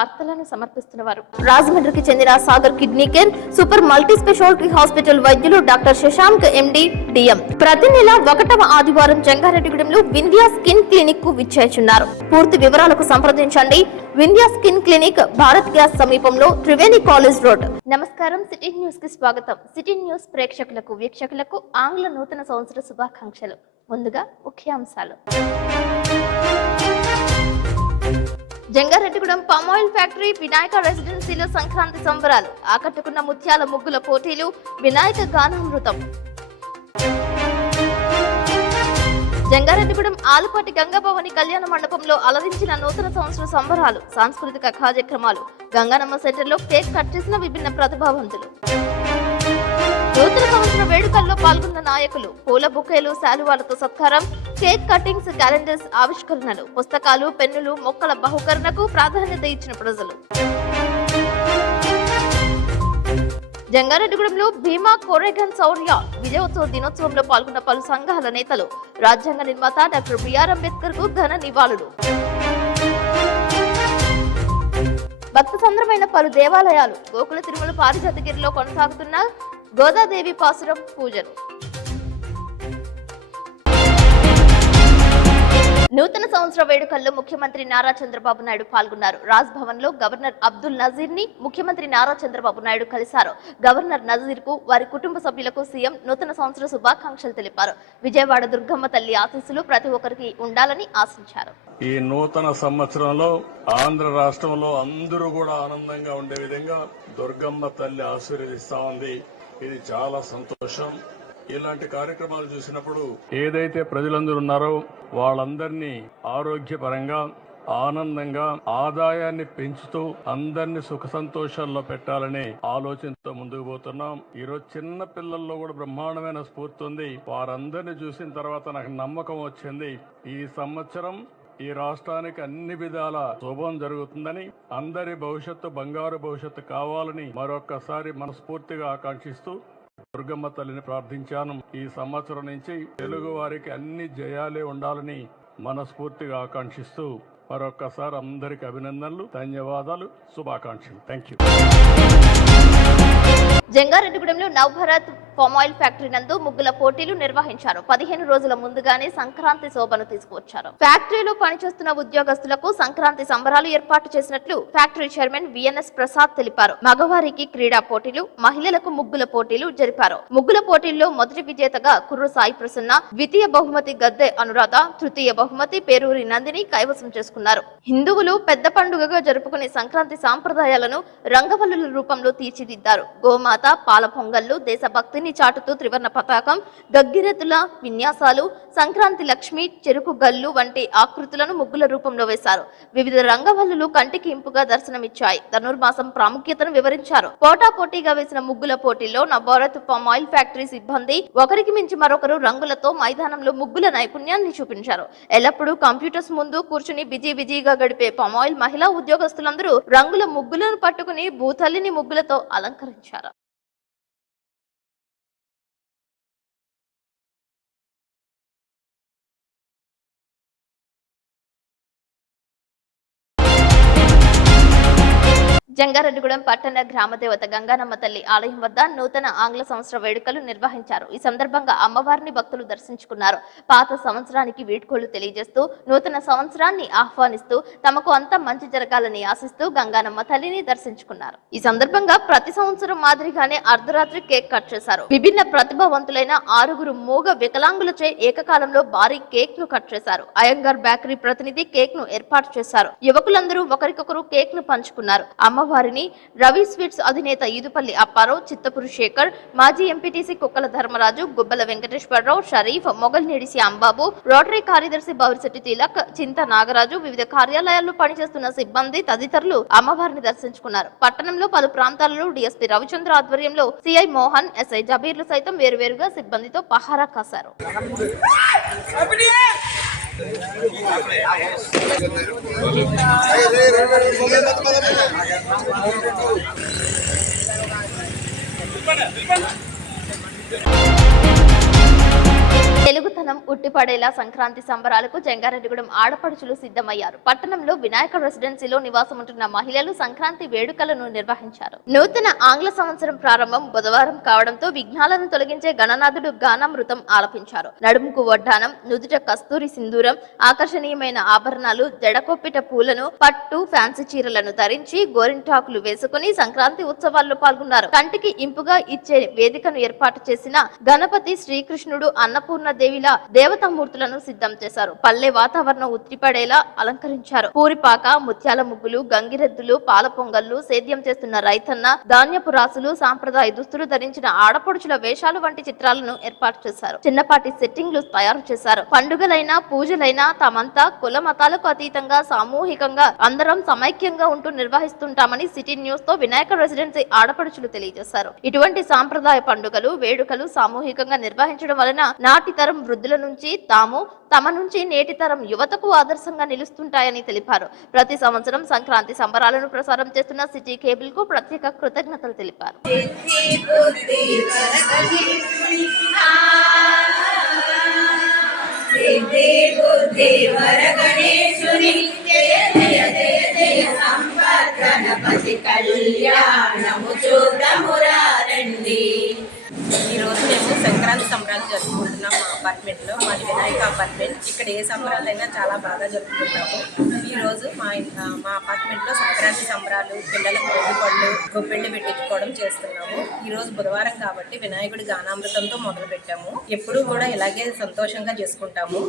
వార్తలను సమర్పిస్తున్నవారు రాజమండ్రికి చెందిన Sagar kidney care super multi speciality hospital వైద్యులు డాక్టర్ శశాంక్ ఎండి డిఎం ప్రతి నెల 1వ ఆదివారం జంగారెడ్డిగూడెంలో వింధ్యా స్కిన్ క్లినిక్ కు విచ్చేస్తున్నారు. పూర్తి వివరాలకు సంప్రదించండి. Vindhya skin clinic, Bharat gas సమీపంలో, త్రివేణి కాలేజ్ రోడ్. నమస్కారం, సిటీ న్యూస్ కి స్వాగతం. సిటీ న్యూస్ ప్రేక్షకులకు, వీక్షకులకు ఆంగ్ల నూతన సంవత్సర శుభాకాంక్షలు. ముందుగా ముఖ్యాంశాలు. జంగారెడ్డిగూడెం పామాయిల్ ఫ్యాక్టరీ వినాయక రెసిడెన్సీలో సంక్రాంతి సంబరాలు. ఆకట్టుకున్న ముత్యాల ముగ్గుల పోటీలు, వినాయక గానామృతం. జంగారెడ్డిగూడెం ఆలపాటి గంగాభవాని కళ్యాణ మండపంలో అలరించిన నూతన సంవత్సర సంబరాలు, సాంస్కృతిక కార్యక్రమాలు. గంగానమ్మ సెంటర్లో కేక్ కట్ చేసిన విభిన్న ప్రతిభావంతులు. నూతన సంవత్సర వేడుకల్లో పాల్గొన్న నాయకులు. పూల బుకేలు, శాలువాలతో సత్కారం, కేక్ కటింగ్స్, క్యాలెండర్స్ ఆవిష్కరణలు, పుస్తకాలు, పెన్నులు, మొక్కల బహుకరణకు ప్రాధాన్యత ఇచ్చిన ప్రజలు. జంగారెడ్డిగూడెంలో భీమా కోరేగన్ శౌర్య విజయోత్సవ దినోత్సవంలో పాల్గొన్న పలు సంఘాల నేతలు. రాజ్యాంగ నిర్మాత డాక్టర్ బిఆర్ అంబేద్కర్ కు ఘన నివాళులు. భక్త సంద్రమైన పలు దేవాలయాలు. గోకుల తిరుమల పారిజాతగిరిలో కొనసాగుతున్న గోదాదేవి పాసురం పూజలు. నూతన సంవత్సర వేడుకల్లో ముఖ్యమంత్రి నారా చంద్రబాబు నాయుడు పాల్గొన్నారు. రాజ్ భవన్ లో గవర్నర్ అబ్దుల్ నజీర్ ని ముఖ్యమంత్రి నారా చంద్రబాబు నాయుడు కలిశారు. గవర్నర్ నజీర్ కు, వారి కుటుంబ సభ్యులకు సీఎం నూతన సంవత్సర శుభాకాంక్షలు తెలిపారు. విజయవాడ దుర్గమ్మ తల్లి ఆశీస్సులు ప్రతి ఒక్కరికి ఉండాలని ఆశించారు. ఈ నూతన సంవత్సరంలో ఆంధ్ర రాష్ట్రంలో అందరూ కూడా ఆనందంగా ఉండే విధంగా దుర్గమ్మ తల్లి ఆశీర్వదిస్తా ఉంది. ఇది చాలా సంతోషం. ఇలాంటి కార్యక్రమాలు చూసినప్పుడు ఏదైతే ప్రజలందరూ ఉన్నారో వాళ్ళందరినీ ఆరోగ్యపరంగా, ఆనందంగా, ఆదాయాన్ని పెంచుతూ అందరినీ సుఖ సంతోషాల్లో పెట్టాలనే ఆలోచనతో ముందుకు పోతున్నాం. ఈరోజు చిన్న పిల్లల్లో కూడా బ్రహ్మాండమైన స్ఫూర్తి ఉంది. వారందరినీ చూసిన తర్వాత నాకు నమ్మకం వచ్చింది, ఈ సంవత్సరం ఈ రాష్ట్రానికి అన్ని విధాల శుభం జరుగుతుందని, అందరి భవిష్యత్తు బంగారు భవిష్యత్తు కావాలని మరొక్కసారి మనస్ఫూర్తిగా ఆకాంక్షిస్తూ దుర్గమ్మ తల్లిని ప్రార్థించాను. ఈ సంవత్సరం నుంచి తెలుగు వారికి అన్ని జయాలే ఉండాలని మనస్ఫూర్తిగా ఆకాంక్షిస్తూ మరొక్కసారి అందరికి అభినందనలు, ధన్యవాదాలు, శుభాకాంక్షలు. Thank you. జంగారెడ్డిగూడెంలో నవభారత్ పామాయిల్ ఫ్యాక్టరీ నందు ముగ్గుల పోటీలు నిర్వహించారు. 15 రోజుల ముందుగానే సంక్రాంతి శోభను తీసుకువచ్చారు. ఫ్యాక్టరీలో పనిచేస్తున్న ఉద్యోగస్తులకు సంక్రాంతి సంబరాలు ఏర్పాటు చేసినట్లు ఫ్యాక్టరీ చైర్మన్ విఎన్ఎస్ ప్రసాద్ తెలిపారు. మగవారికి క్రీడా పోటీలు, మహిళలకు ముగ్గుల పోటీలు జరిపారు. ముగ్గుల పోటీల్లో మొదటి విజేతగా కుర్రు సాయి ప్రసన్న, ద్వితీయ బహుమతి గద్దె అనురాధ, తృతీయ బహుమతి పేరూరి నందిని కైవసం చేసుకున్నారు. హిందువులు పెద్ద పండుగగా జరుపుకునే సంక్రాంతి సాంప్రదాయాలను రంగవల్లుల రూపంలో తీర్చిదిద్దారు. గోమాత, పాల పొంగళ్లు, దేశభక్తిని చాటుతూ త్రివర్ణ పతాకం, గగ్గిరెద్దుల విన్యాసాలు, సంక్రాంతి లక్ష్మి, చెరుకు గల్లు వంటి ఆకృతులను ముగ్గుల రూపంలో వేశారు. వివిధ రంగవల్లులు కంటికి ఇంపుగా దర్శనమిచ్చాయి. ధనుర్మాసం ప్రాముఖ్యతను వివరించారు. పోటాపోటీగా వేసిన ముగ్గుల పోటీల్లో నవభారత్ పామాయిల్ ఫ్యాక్టరీ సిబ్బంది ఒకరికి మించి మరొకరు రంగులతో మైదానంలో ముగ్గుల నైపుణ్యాన్ని చూపించారు. ఎల్లప్పుడూ కంప్యూటర్స్ ముందు కూర్చుని బిజీగా గడిపే పామాయిల్ మహిళా ఉద్యోగస్తులందరూ రంగుల ముగ్గులను పట్టుకుని భూతల్లిని ముగ్గులతో అలంకరించారు. జంగారెడ్డిగూడెం పట్టణ గ్రామదేవత గంగానమ్మ తల్లి ఆలయం వద్ద నూతన ఆంగ్ల సంవత్సర వేడుకలు నిర్వహించారు. ఈ సందర్భంగా అమ్మవారిని భక్తులు దర్శించుకున్నారు. పాత సంవత్సరానికి వీడ్కోలు తెలియజేస్తూ, నూతన సంవత్సరాన్ని ఆహ్వానిస్తూ, తమకు అంతా మంచి జరగాలని ఆశిస్తూ గంగానమ్మ తల్లిని దర్శించుకున్నారు. ఈ సందర్భంగా ప్రతి సంవత్సరం మాదిరిగానే అర్ధరాత్రి కేక్ కట్ చేశారు. విభిన్న ప్రతిభావంతులైన 6 మూగ వికలాంగులచే ఏకకాలంలో భారీ కేక్ ను కట్ చేశారు. అయ్యంగార్ బేకరీ ప్రతినిధి కేక్ ను ఏర్పాటు చేశారు. యువకులందరూ ఒకరికొకరు కేక్ ను పంచుకున్నారు. అమ్మవారిని రవి స్వీట్స్ అధినేత ఈదుపల్లి అప్పారావు, చిత్తపురు శేఖర్, మాజీ ఎంపీటీసీ కుక్కల ధర్మరాజు, గుబ్బల వెంకటేశ్వరరావు, షరీఫ్, మొగల్నేడి శ్యాంబాబు, రోటరీ కార్యదర్శి బౌరిశెట్టి తిలక్, చింత నాగరాజు, వివిధ కార్యాలయాల్లో పనిచేస్తున్న సిబ్బంది తదితరులు అమ్మవారిని దర్శించుకున్నారు. పట్టణంలో పలు ప్రాంతాలలో డీఎస్పీ రవిచంద్ర ఆధ్వర్యంలో సిఐ మోహన్, ఎస్ఐ జబీర్లు సైతం వేరువేరుగా సిబ్బందితో పహారా కాశారు. తెలుగుతనం ఉట్టిపడేలా సంక్రాంతి సంబరాలకు జంగారెడ్డిగూడెం ఆడపడుచులు సిద్ధమయ్యారు. పట్టణంలో వినాయక రెసిడెన్సీలో నివాసముంటున్న మహిళలు సంక్రాంతి వేడుకలను నిర్వహించారు. నూతన ఆంగ్ల సంవత్సరం ప్రారంభం బుధవారం కావడంతో విఘ్నాలను తొలగించే గణనాథుడు గానామృతం ఆలపించారు. నడుముకు వడ్డానం, నుదుట కస్తూరి సింధూరం, ఆకర్షణీయమైన ఆభరణాలు, జడకొప్పిట పూలను, పట్టు ఫ్యాన్సీ చీరలను ధరించి గోరింటాకులు వేసుకుని సంక్రాంతి ఉత్సవాల్లో పాల్గొన్నారు. కంటికి ఇంపుగా ఇచ్చే వేదికను ఏర్పాటు చేసిన గణపతి, శ్రీకృష్ణుడు, అన్నపూర్ణ దేవిలా దేవతామూర్తులను సిద్ధం చేశారు. పల్లె వాతావరణం ఉట్టిపడేలా అలంకరించారు. పూరిపాక, ముత్యాల ముగ్గులు, గంగిరెద్దులు, పాల పొంగళ్లు, సేద్యం చేస్తున్న రైతన్న, ధాన్యపు రాసులు, సాంప్రదాయ దుస్తులు ధరించిన ఆడపడుచుల వేషాలు వంటి చిత్రాలను ఏర్పాటు చేశారు. చిన్నపాటి సెట్టింగ్లు తయారు చేశారు. పండుగలైనా పూజలైనా తామంతా కుల మతాలకు అతీతంగా సామూహికంగా అందరం సమైక్యంగా ఉంటూ నిర్వహిస్తుంటామని సిటీ న్యూస్ తో వినాయక రెసిడెన్సీ ఆడపడుచులు తెలియజేశారు. ఇటువంటి సాంప్రదాయ పండుగలు, వేడుకలు సామూహికంగా నిర్వహించడం వలన నాటి తరం వృద్ధుల నుంచి తమ నుంచి నేటి తరం యువతకు ఆదర్శంగా నిలుస్తుంటాయని తెలిపారు. ప్రతి సంవత్సరం సంక్రాంతి సంబరాలను ప్రసారం చేస్తున్న సిటీ కేబుల్ కు ప్రత్యేక కృతజ్ఞతలు తెలిపారు. ఈరోజు మేము సంక్రాంతి సంబరాలు జరుపుకుంటున్నాం. మా అపార్ట్మెంట్లో, మాది వినాయక అపార్ట్మెంట్. ఇక్కడ ఏ సంబరాలైనా చాలా బాగా జరుపుకుంటాము. ఈరోజు మా అపార్ట్మెంట్లో సంక్రాంతి సంబరాలు, పిల్లలకు భోగిపళ్ళు, గొబ్బెళ్ళు పెట్టించుకోవడం చేస్తున్నాము. ఈరోజు బుధవారం కాబట్టి వినాయకుడి గానామృతంతో మొదలు పెట్టాము. ఎప్పుడూ కూడా ఇలాగే సంతోషంగా చేసుకుంటాము.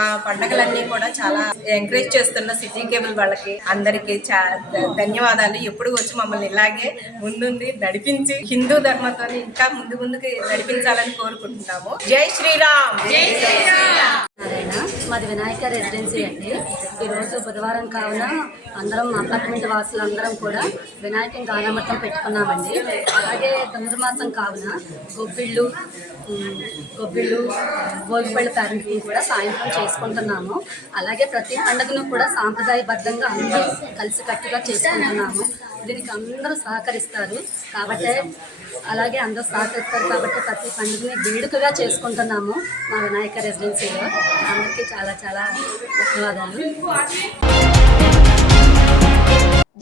మా పండగలన్నీ కూడా చాలా ఎంకరేజ్ చేస్తున్న సిటీ కేబుల్ వాళ్ళకి అందరికీ ధన్యవాదాలు. ఎప్పుడు వచ్చి మమ్మల్ని ఇలాగే ముందుండి నడిపించి హిందూ ధర్మంతో ఇంకా ముందుకు నడిపించాలని కోరుకుంటున్నాము. జై శ్రీరామ్. జై శ్రీరామ్. మాది వినాయక రెసిడెన్సీ అండి. ఈరోజు బుధవారం కావున అందరం అపార్ట్మెంట్ వాసులందరం కూడా వినాయకుని గానామృతం పెట్టుకున్నామండి. అలాగే ధనుర్మాసం కావున గొబ్బిళ్ళు, భోగిపళ్ళు ప్యారెంటింగ్ కూడా సాయంత్రం చేసుకుంటున్నాము. అలాగే ప్రతి పండుగను కూడా సాంప్రదాయబద్ధంగా అందరూ కలిసికట్టుగా చేసుకుంటున్నాము. దీనికి అందరూ సహకరిస్తారు కాబట్టి ప్రతి పండుగని వేడుకగా చేసుకుంటున్నాము మా వినాయక రెసిడెన్సీలో. అందరికీ చాలా చాలా ధన్యవాదాలు.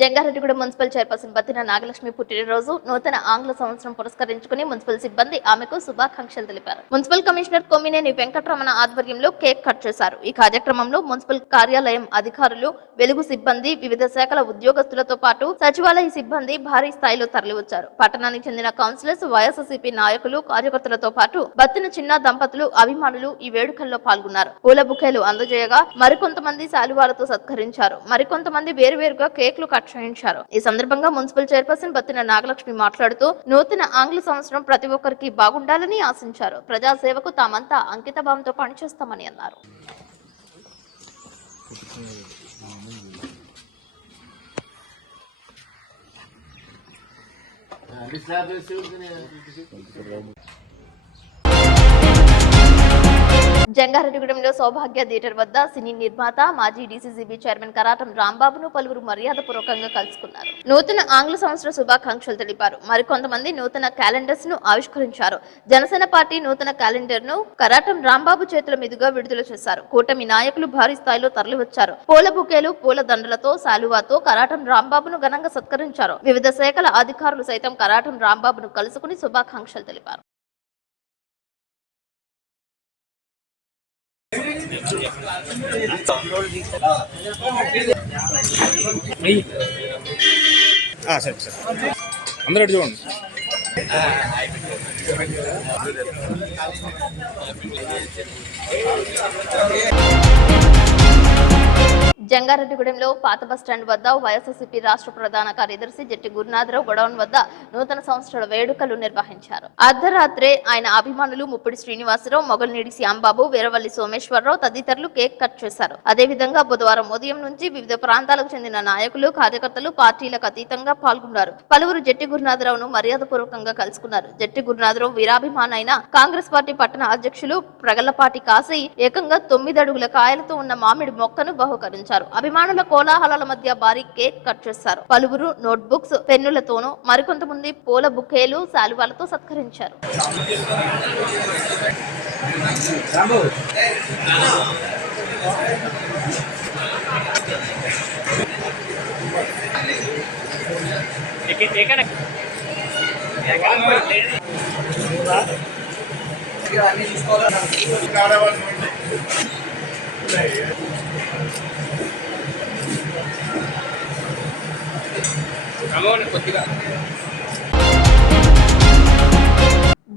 జంగారెడ్డిగూడెం మున్సిపల్ చైర్పర్సన్ బత్తిన నాగలక్ష్మి పుట్టినరోజు నూతన ఆంగ్ల సంవత్సరం పురస్కరించుకుని మున్సిపల్ సిబ్బంది ఆమెకు శుభాకాంక్షలు తెలిపారు. మున్సిపల్ కమిషనర్ కొమ్మినేని వెంకటరమణ ఆధ్వర్యంలో కేక్ కట్ చేశారు. ఈ కార్యక్రమంలో మున్సిపల్ కార్యాలయం అధికారులు, వెలుగు సిబ్బంది, వివిధ శాఖల ఉద్యోగస్తులతో పాటు సచివాలయ సిబ్బంది భారీ స్థాయిలో తరలివచ్చారు. పట్టణానికి చెందిన కౌన్సిలర్స్, వైఎస్ఆర్సీపీ నాయకులు, కార్యకర్తలతో పాటు బత్తిన చిన్న దంపతులు, అభిమానులు ఈ వేడుకల్లో పాల్గొన్నారు. పూల బుకేలు అందజేయగా మరికొంతమంది శాలువాలతో సత్కరించారు. మరికొంతమంది వేరువేరుగా కేక్లు కట్ చేయించారు. ఈ సందర్భంగా మున్సిపల్ చైర్పర్సన్ బత్తిన నాగలక్ష్మి మాట్లాడుతూ నూతన ఆంగ్ల సంవత్సరం ప్రతి ఒక్కరికి బాగుండాలని ఆశించారు. ప్రజాసేవకు తామంతా అంకిత భావంతో పనిచేస్తామని అన్నారు. జంగారెడ్డిగూడెంలో సౌభాగ్య థియేటర్ వద్ద సినీ నిర్మాత, మాజీ డీసీసీబీ చైర్మన్ కరాటం రాంబాబును పలువురు మర్యాదపూర్వకంగా కలుసుకున్నారు. నూతన ఆంగ్ల సంవత్సర శుభాకాంక్షలు తెలిపారు. మరికొంతమంది నూతన క్యాలెండర్స్ ను ఆవిష్కరించారు. జనసేన పార్టీ నూతన క్యాలెండర్ ను కరాటం రాంబాబు చేతుల మీదుగా విడుదల చేశారు. కూటమి నాయకులు భారీ స్థాయిలో తరలివచ్చారు. పూల బుకేలు, పూల దండలతో, శాలువాతో కరాటం రాంబాబును ఘనంగా సత్కరించారు. వివిధ శాఖల అధికారులు సైతం కరాటం రాంబాబును కలుసుకుని శుభాకాంక్షలు తెలిపారు. సరే అందరూ చూడండి. జంగారెడ్డిగూడెంలో పాత బస్టాండ్ వద్ద వైఎస్ఆర్సీపీ రాష్ట్ర ప్రధాన కార్యదర్శి జట్టి గురునాథరావు గొడౌన్ వద్ద నూతన సంవత్సరాల వేడుకలు నిర్వహించారు. అర్ధరాత్రే ఆయన అభిమానులు ముప్పిడి శ్రీనివాసరావు, మొగల్నీడి శ్యాంబాబు, వీరవల్లి సోమేశ్వరరావు తదితరులు కేక్ కట్ చేశారు. అదేవిధంగా బుధవారం ఉదయం నుంచి వివిధ ప్రాంతాలకు చెందిన నాయకులు, కార్యకర్తలు పార్టీలకు అతీతంగా పాల్గొన్నారు. పలువురు జట్టి గురునాథరావును మర్యాదపూర్వకంగా కలుసుకున్నారు. జట్టి గురునాథరావు వీరాభిమాన అయిన కాంగ్రెస్ పార్టీ పట్టణ అధ్యక్షులు ప్రగల్లపాటి కాశీ ఏకంగా 9 అడుగుల కాయలతో ఉన్న మామిడి మొక్కను బహుకరించారు. తెలిపారు. అభిమానుల కోలాహలాల మధ్య భారీ కేక్ కట్ చేశారు. పలువురు నోట్బుక్స్, పెన్నులతోనూ మరికొంతమంది పూల బుకేలు, శాలువాలతో సత్కరించారు.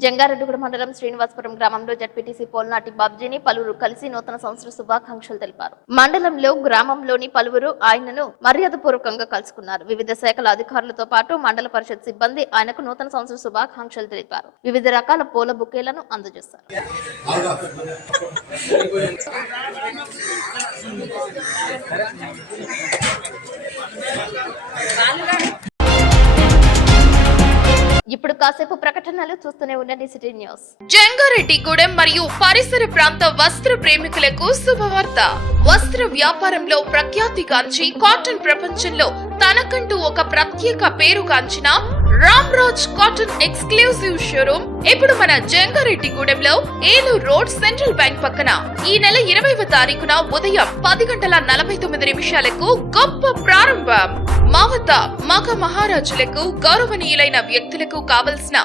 జంగారెడ్డిగూడ మండలం శ్రీనివాసపురం గ్రామంలో జడ్పీటీసీ పోల్నాటి బాబ్జీని పలువురు కలిసి నూతన సంవత్సర శుభాకాంక్షలు తెలిపారు. మండలంలో గ్రామంలోని పలువురు ఆయనను మర్యాదపూర్వకంగా కలుసుకున్నారు. వివిధ శాఖల అధికారులతో పాటు మండల పరిషత్ సిబ్బంది ఆయనకు నూతన సంవత్సర శుభాకాంక్షలు తెలిపారు. వివిధ రకాల పూల బుకేలను అందజేశారు. ఇప్పుడు కాసేపు ప్రకటనలు చూస్తూనే ఉండండి సిటీ న్యూస్. జంగారెడ్డిగూడెం మరియు పరిసర ప్రాంత వస్త్ర ప్రేమికులకు శుభవార్త. వస్త్ర వ్యాపారంలో ప్రఖ్యాతిగాంచి కాటన్ ప్రపంచంలో తనకంటూ ఒక ప్రత్యేక పేరుగాంచిన రామ్రాజ్ కాటన్ ఎక్స్క్లూజివ్ షోరూమ్ ఇప్పుడు మన జంగారెడ్డిగూడెంలో ఏలూరు రోడ్ సెంట్రల్ బ్యాంక్ పక్కన ఈ నెల 20వ తారీఖున ఉదయం 10:49 గొప్ప ప్రారంభం. మా వద్ద మగ మహారాజులకు, గౌరవనీయులైన వ్యక్తులకు కావలసిన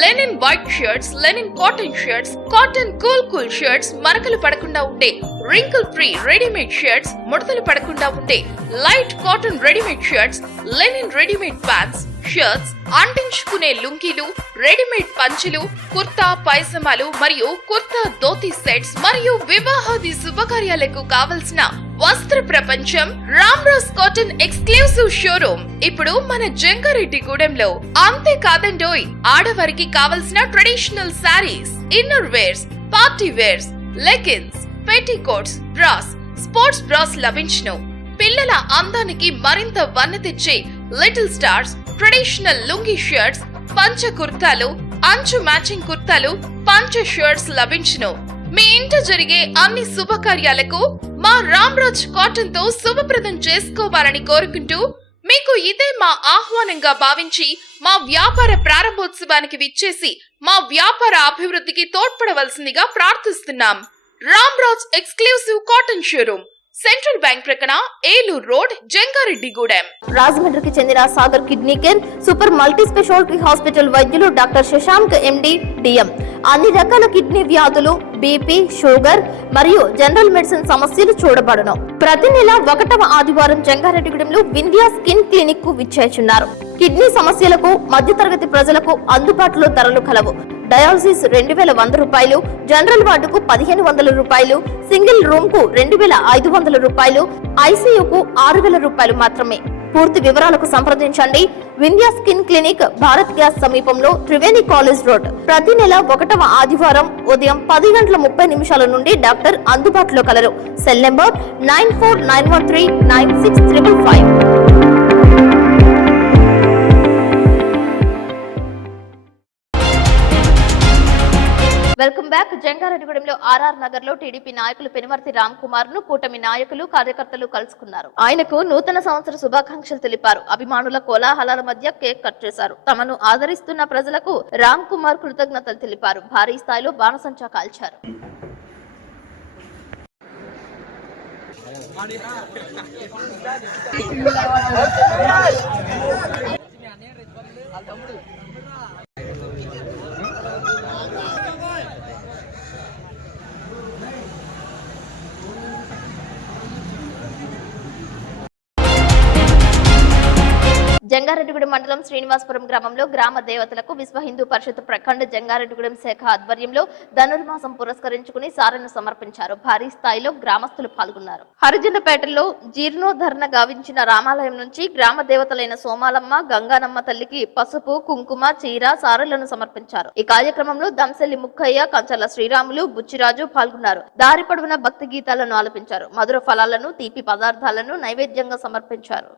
linen white shirts, linen cotton shirts, cotton cool shirts, మరకలు పడకుండా ఉండే రింకిల్ ఫ్రీ రెడీమేడ్ షర్ట్స్, ముడతలు పడకుండా ఉండే light cotton readymade shirts, linen readymade pants, shirts, అంటించుకునే లుంగీలు, రెడీమేడ్ పంచెలు, కుర్తా పైజమాలు మరియు కుర్తా ధోతి సెట్స్ మరియు వివాహాది శుభకార్యాలకు కావలసిన వస్త్ర ప్రపంచం రామ్రాజ్ కాటన్ ఎక్స్క్లూజివ్ షోరూమ్ ఇప్పుడు మన జంగారెడ్డిగూడెంలో. అంతేకాదండోయ్, ఆడవారికి కావలసిన traditional saris, inner wears, party wears, leggings, petticoats, bras, sports bras లభించును. పిల్లల అందానికి మరింత వన్నె తెచ్చే little stars traditional lungi shirts, పంచ కుర్తాలు, అంచు మ్యాచింగ్ కుర్తాలు, పంచ షర్ట్స్ లభించును. మీ ఇంట జరిగే అన్ని శుభకార్యాలకు మా రామ్రాజ్ కాటన్ తో శుభప్రదం చేసుకోవాలని కోరుకుంటూ మీకు ఇదే మా ఆహ్వానంగా భావించి మా వ్యాపార ప్రారంభోత్సవానికి విచ్చేసి మా వ్యాపార అభివృద్ధికి తోడ్పడవలసిందిగా ప్రార్థిస్తున్నాం. Ramraj exclusive cotton showroom, central bank ప్రక్కన, ఏలూరు రోడ్, జంగారెడ్డిగూడెం. రాజమండ్రికి చెందిన Sagar kidney care super multi speciality hospital వైద్యులు డాక్టర్ శశాంక్ ఎండి డిఎం అన్ని రకాల కిడ్నీ వ్యాధులు, బీపీ, షుగర్ మరియు జనరల్ మెడిసిన్ సమస్యలు చూడబడును. ప్రతి నెల 1వ ఆదివారం జంగారెడ్డిగూడెంలో వింధ్యా స్కిన్ క్లినిక్ కు విచ్చేస్తున్నారు. కిడ్నీ సమస్యలకు మధ్యతరగతి ప్రజలకు అందుబాటులో ధరలు కలవు. డయాలసిస్ 2100 రూపాయలు, జనరల్ వార్డుకు 1500 రూపాయలు, సింగిల్ రూమ్ కు 2500 రూపాయలు, ఐసీయూకు 6000 రూపాయలు మాత్రమే. పూర్తి వివరాలకు సంప్రదించండి. Vindhya skin clinic, Bharat gas సమీపంలో, త్రివేణి కాలేజ్ రోడ్. ప్రతి నెల 1వ ఆదివారం ఉదయం 10:30 నుండి డాక్టర్ అందుబాటులో కలరు. Cell number 9491396555. Welcome back. జంగారెడ్డిగూడెంలో ఆర్ఆర్ నగర్ లో టీడీపీ నాయకులు పెనుమర్తి రామ్ కుమార్ ను కూటమి నాయకులు, కార్యకర్తలు కలుసుకున్నారు. ఆయనకు నూతన సంవత్సర శుభాకాంక్షలు తెలిపారు. అభిమానుల కోలాహలాల మధ్య కేక్ కట్ చేశారు. తమను ఆదరిస్తున్న ప్రజలకు రామ్ కుమార్ కృతజ్ఞతలు తెలిపారు. భారీ స్థాయిలో బాణసంచా కాల్చారు. జంగారెడ్డిగూడెం మండలం శ్రీనివాసపురం గ్రామంలో గ్రామ దేవతలకు విశ్వ హిందూ పరిషత్ ప్రఖండ జంగారెడ్డిగూడెం శాఖ ఆధ్వర్యంలో ధనుర్మాసం పురస్కరించుకుని సారెను సమర్పించారు. భారీ స్థాయిలో గ్రామస్తులు పాల్గొన్నారు. హరిజనపేటలో జీర్ణోద్ధరణ గావించిన రామాలయం నుంచి గ్రామ దేవతలైన సోమాలమ్మ, గంగానమ్మ తల్లికి పసుపు, కుంకుమ, చీర, సారెలను సమర్పించారు. ఈ కార్యక్రమంలో దంసెల్లి ముక్కయ్య, కంచర్ల శ్రీరాములు, బుచ్చిరాజు పాల్గొన్నారు. దారి పొడవున భక్తి గీతాలను ఆలపించారు. మధుర ఫలాలను, తీపి పదార్థాలను నైవేద్యంగా సమర్పించారు.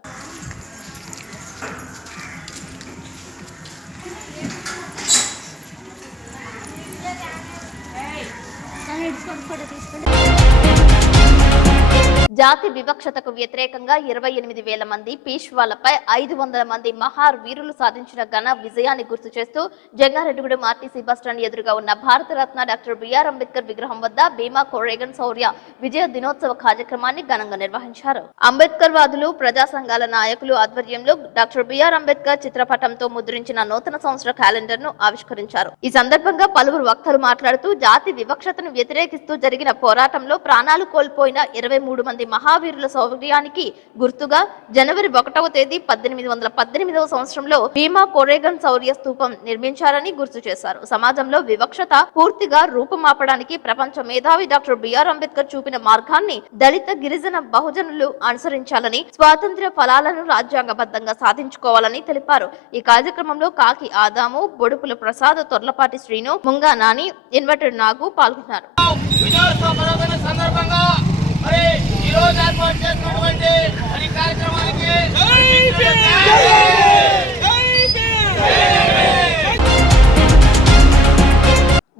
జాతి వివక్షతకు వ్యతిరేకంగా 28,000 మంది పీష్వాలపై 500 మంది మహార్ వీరులు సాధించిన ఘన విజయాన్ని గుర్తు చేస్తూ జంగారెడ్డిగూడెం ఆర్టీసీ బస్టాండ్ ఎదురుగా ఉన్న భారతరత్న డాక్టర్ బిఆర్ అంబేద్కర్ విగ్రహం వద్ద భీమా కోరేగన్ శౌర్య విజయ దినోత్సవ కార్యక్రమాన్ని ఘనంగా నిర్వహించారు. అంబేద్కర్ వాదులు, ప్రజా సంఘాల నాయకులు ఆధ్వర్యంలో డాక్టర్ బిఆర్ అంబేద్కర్ చిత్రపటంతో ముద్రించిన నూతన సంవత్సర క్యాలెండర్ ను ఆవిష్కరించారు. ఈ సందర్భంగా పలువురు వక్తలు మాట్లాడుతూ జాతి వివక్షతను వ్యతిరేకిస్తూ జరిగిన పోరాటంలో ప్రాణాలు కోల్పోయిన 23 మంది మహావీరుల శౌర్యానికి గుర్తుగా జనవరి 1వ తేదీ 1818వ సంవత్సరంలో భీమా కోరేగన్ శౌర్య స్తూపం నిర్మించారని గుర్తు చేశారు. సమాజంలో వివక్షత పూర్తిగా రూపుమాపడానికి ప్రపంచ మేధావి డాక్టర్ బిఆర్ అంబేద్కర్ చూపిన మార్గాన్ని దళిత, గిరిజన, బహుజనులు అనుసరించాలని, స్వాతంత్ర్య ఫలాలను రాజ్యాంగబద్ధంగా సాధించుకోవాలని తెలిపారు. ఈ కార్యక్రమంలో కాకి ఆదాము, బొడుపుల ప్రసాద్, తొర్లపాటి శ్రీను, ముంగా నాని, ఇన్వర్టెడ్ నాగు పాల్గొన్నారు.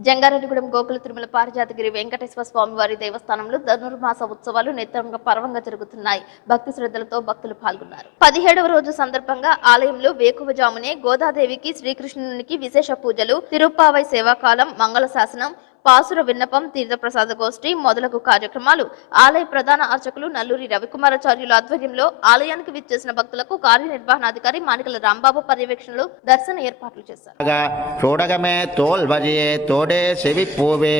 జంగారెడ్డిగూడెం గోకుల తిరుమల పారిజాతగిరి వెంకటేశ్వర స్వామి వారి దేవస్థానంలో ధనుర్మాస ఉత్సవాలు నిత్యంగా పర్వంగా జరుగుతున్నాయి. భక్తి శ్రద్ధలతో భక్తులు పాల్గొన్నారు. 17వ రోజు సందర్భంగా ఆలయంలో వేకువజామునే గోదాదేవికి, శ్రీకృష్ణునికి విశేష పూజలు, తిరుప్పావై సేవాకాలం, మంగళ శాసనం, పాసుర విన్నపం, తీర్థప్రసాద గోష్ఠి మొదలగు కార్యక్రమాలు ఆలయ ప్రధాన అర్చకులు నల్లూరి రవికుమారాచార్యుల ఆధ్వర్యంలో ఆలయానికి విచ్చేసిన భక్తులకు కార్యనిర్వహణాధికారి మానికల రాంబాబు పర్యవేక్షణలో దర్శన ఏర్పాట్లు చేశారు. చూడగమే తోల్ భజే తోడే సెవి పూవే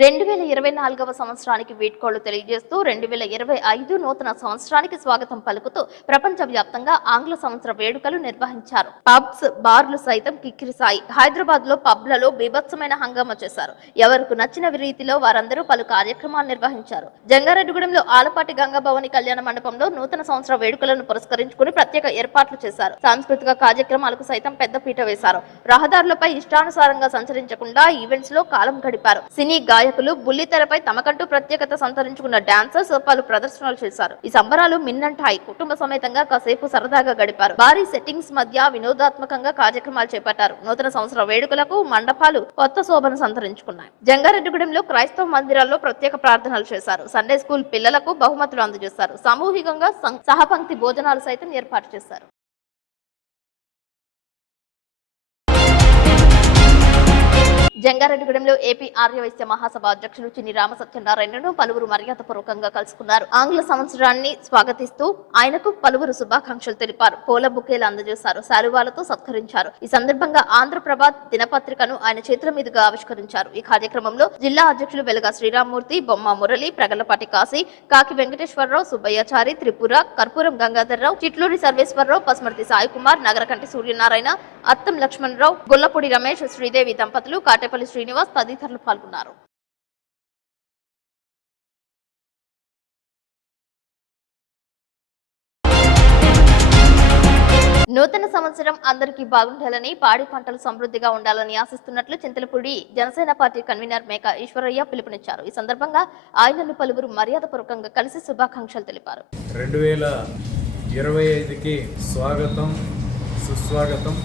2024వ సంవత్సరానికి వీడ్కోళ్లు తెలియజేస్తూ 2025 నూతన సంవత్సరానికి స్వాగతం పలుకుతూ ప్రపంచ వ్యాప్తంగా ఆంగ్ల సంవత్సర వేడుకలు నిర్వహించారు. పబ్స్, బార్లు సైతం కిక్కిరిసాయి. హైదరాబాద్ లో పబ్లలో బీభత్సమైన హంగామా చేశారు. ఎవరికి నచ్చిన రీతిలో వారందరూ పలు కార్యక్రమాలు నిర్వహించారు. జంగారెడ్డిగూడెంలో ఆలపాటి గంగాభవని కళ్యాణ మండపంలో నూతన సంవత్సర వేడుకలను పురస్కరించుకుని ప్రత్యేక ఏర్పాట్లు చేశారు. సాంస్కృతిక కార్యక్రమాలకు సైతం పెద్దపీట వేశారు. రహదారులపై ఇష్టానుసారంగా సంచరించకుండా ఈవెంట్స్ లో కాలం గడిపారు. సినీ గాయకులు బుల్లితెరపై తమకంటూ ప్రత్యేకత సంతరించుకున్న డాన్సర్స్ పలు ప్రదర్శనలు చేశారు. ఈ సంబరాలు మిన్నంటాయి. కుటుంబ సమేతంగా కాసేపు సరదాగా గడిపారు. భారీ సెట్టింగ్స్ మధ్య వినోదాత్మకంగా కార్యక్రమాలు చేపట్టారు. నూతన సంవత్సర వేడుకలకు మండపాలు కొత్త శోభను సంతరించుకున్నాయి. జంగారెడ్డిగూడెంలో క్రైస్తవ మందిరాల్లో ప్రత్యేక ప్రార్థనలు చేశారు. సండే స్కూల్ పిల్లలకు బహుమతులు అందజేశారు. సామూహికంగా సహపంక్తి భోజనాలు సైతం ఏర్పాటు చేశారు. జంగారెడ్డిగూడెంలో ఏపీ ఆర్యవైశ్య మహాసభ అధ్యక్షులు చిన్ని రామసత్యనారాయణను పలువురు మర్యాదపూర్వకంగా కలుసుకున్నారు. ఆంగ్ల సంవత్సరాన్ని స్వాగతిస్తూ ఆయనకు పలువురు శుభాకాంక్షలు తెలిపారు. పూల బుకేలు అందజేశారు. శాలువాలతో సత్కరించారు. ఈ సందర్భంగా ఆంధ్రప్రభ దినపత్రికను ఆయన చేతుల మీదుగా ఆవిష్కరించారు. ఈ కార్యక్రమంలో జిల్లా అధ్యక్షులు వెలగా శ్రీరామ్మూర్తి, బొమ్మ మురళి, ప్రగలపాటి కాశీ, కాకి వెంకటేశ్వరరావు, సుబ్బయ్యాచారి, త్రిపుర, కర్పూరం గంగాధర్రావు, చిట్లూరి సర్వేశ్వరరావు, పసుమర్తి సాయికుమార్, నగరకంటి సూర్యనారాయణ, అత్తం లక్ష్మణరావు, గొల్లపూడి రమేష్, శ్రీదేవి దంపతులు, కాటేపల్లి శ్రీనివాస్ తదితరులు పాల్గొన్నారు. నూతన సంవత్సరం అందరికీ బాగుండాలని, పాడి పంటలు సమృద్ధిగా ఉండాలని ఆశిస్తున్నట్లు చింతలపూడి జనసేన పార్టీ కన్వీనర్ మేక ఈశ్వరయ్య పిలుపునిచ్చారు. ఈ సందర్భంగా ఆయనను పలువురు మర్యాదపూర్వకంగా కలిసి శుభాకాంక్షలు తెలిపారు. 2025కి స్వాగతం, సుస్వాగతం.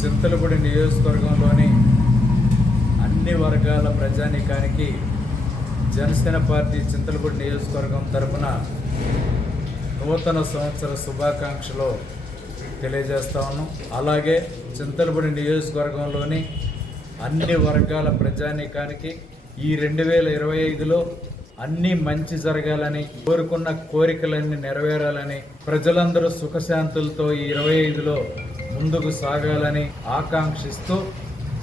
చింతలపూడి నియోజకవర్గంలోని అన్ని వర్గాల ప్రజానీకానికి జనసేన పార్టీ చింతలపూడి నియోజకవర్గం తరఫున నూతన సంవత్సర శుభాకాంక్షలు తెలియజేస్తా ఉన్నాం. అలాగే చింతలపూడి నియోజకవర్గంలోని అన్ని వర్గాల ప్రజానీకానికి ఈ 2025లో అన్నీ మంచి జరగాలని, కోరుకున్న కోరికలన్నీ నెరవేరాలని, ప్రజలందరూ సుఖశాంతులతో ఈ 25లో ముందుకు సాగాలని ఆకాంక్షిస్తూ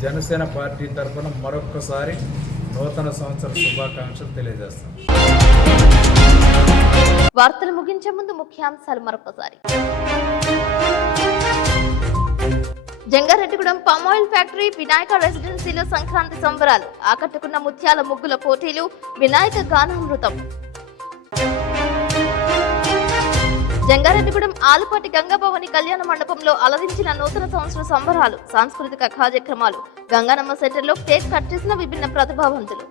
జనసేన పార్టీ తరఫున మరొక్కసారి నూతన సంవత్సర శుభాకాంక్షలు తెలియజేస్తాం. వార్తలు ముగించే ముందు ముఖ్యాంశాలు మరొకసారి. జంగారెడ్డిగూడెం పామాయిల్ ఫ్యాక్టరీ, వినాయక రెసిడెన్సీలో సంక్రాంతి సంబరాలు. ఆకట్టుకున్న ముత్యాల ముగ్గుల పోటీలు, వినాయక గానామృతం. జంగారెడ్డిగూడెం ఆలపాటి గంగాభవని కళ్యాణ మండపంలో అలరించిన నూతన సంవత్సర సంబరాలు, సాంస్కృతిక కార్యక్రమాలు. గంగానమ్మ సెంటర్లో కేక్ కట్ చేసిన విభిన్న ప్రతిభావంతులు.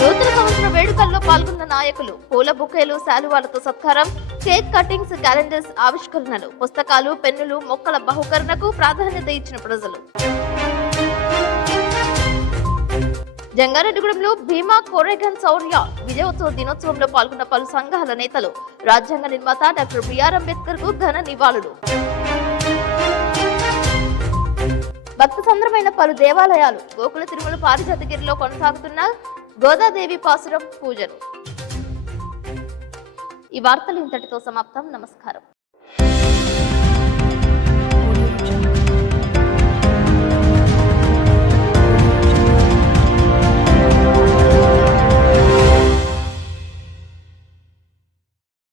నూతన సంవత్సర వేడుకల్లో పాల్గొన్న నాయకులు పూల బుకేలు, శాలువాలతో సత్కారం. కేక్ కటింగ్స్, క్యాలెండర్స్ ఆవిష్కరణలు, పుస్తకాలు, పెన్నులు, మొక్కల బహుకరణకు ప్రాధాన్యత ఇచ్చిన ప్రజలు. జంగారెడ్డిగూడెంలో భీమా కోరేగన్ శౌర్య విజయోత్సవ దినోత్సవంలో పాల్గొన్న పలు సంఘాల నేతలు. రాజ్యాంగ నిర్మాత డాక్టర్ బిఆర్ అంబేద్కర్ కు ఘన నివాళులు. భక్త సంద్రమైన పలు దేవాలయాలు. గోకుల తిరుమల పారిజాతగిరిలో కొనసాగుతున్న గోదాదేవి పాసురం పూజలు. ఈ వార్తలు ఇంతటితో సమాప్తం. నమస్కారం.